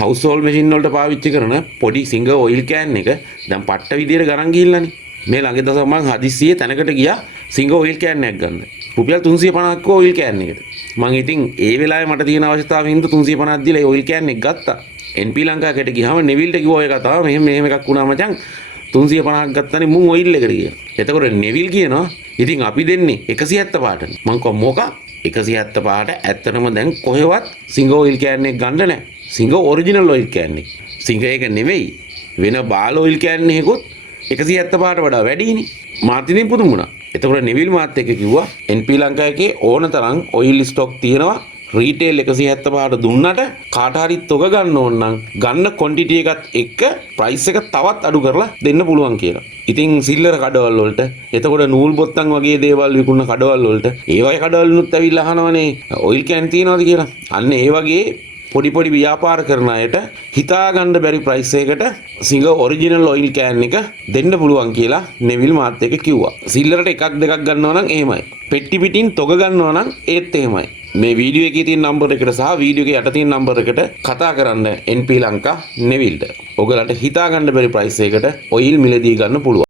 House hold machine වලට පාවිච්චි කරන පොඩි සිංගර් ඔයිල් කෑන් එක දැන් පට්ට විදියට ගණන් ගිහිල්ලානේ. මේ ළඟ දවසක් මං හදිස්සියේ තැනකට ගියා සිංගර් ඔයිල් කෑන් එකක් ගන්න. රුපියල් 350ක් ඔයිල් කෑන් එකට. මං ඉතින් ඒ වෙලාවේ මට තියෙන අවශ්‍යතාවයෙන් හින්දා 350ක් දීලා ඒ ඔයිල් කෑන් එක ගත්තා. NP ලංකාවට ගියාම නෙවිල්ට කිව්වා ඒ කතාව මෙහෙම එකක් වුණා මචං 350ක් ගත්තානේ මුන් ඔයිල් එකට කියලා. එතකොට නෙවිල් කියනවා ඉතින් අපි දෙන්නේ 170 පාටනේ. මං කිව්වා මොකක් 170 පාට ඇත්තටම දැන් කොහෙවත් සිංගර් ඔයිල් කෑන් එක ගන්න නැහැ. සිංගර් ඔරිජිනල් ඔයිල් කෑන් එක. සිංගර් එක නෙවෙයි වෙන බාල ඔයිල් කෑන් එකකුත් 170 පාට වඩා වැඩිනේ. මාත් ඉතින් පුදුම වුණා. එතකොට නෙවිල් මාත් එක්ක කිව්වා NP ලංකාවේ ඕන තරම් ඔයිල් ස්ටොක් තියෙනවා. රීටේල් 170 පාට දුන්නට කාට හරි තොග ගන්න ඕන නම් ගන්න ක්වොන්ටිටි එකත් එක්ක ප්‍රයිස් එක තවත් අඩු කරලා දෙන්න පුළුවන් කියලා. ඉතින් සිල්ලර කඩවල් වලට එතකොට නූල් බොත්තම් වගේ දේවල් විකුණන කඩවල් වලට ඒ වගේ කඩවලුත් ඇවිල්ලා අහනවනේ ඔයිල් කෑන් තියනවද කියලා. අන්න ඒ වගේ පොඩි ව්‍යාපාර කරන අයට හිතා ගන්න බැරි ප්‍රයිස් එකකට සිංගර් ඔරිජිනල් ඔයිල් කෑන් එක දෙන්න පුළුවන් කියලා නෙවිල් මාත් එක්ක කිව්වා. සිල්ලරට එකක් දෙකක් ගන්නවා නම් එහෙමයි. පෙට්ටි පිටින් තොග ගන්නවා නම් ඒත් එහෙමයි. මේ වීඩියෝ එකේ තියෙන නම්බර් එකට සහ වීඩියෝ එකේ යට තියෙන නම්බර් එකට කතා කරන්න NP ලංකා නෙවිල්ට. ඔයගලන්ට හිතා ගන්න බැරි ප්‍රයිස් එකකට ඔයිල් මිලදී ගන්න පුළුවන්.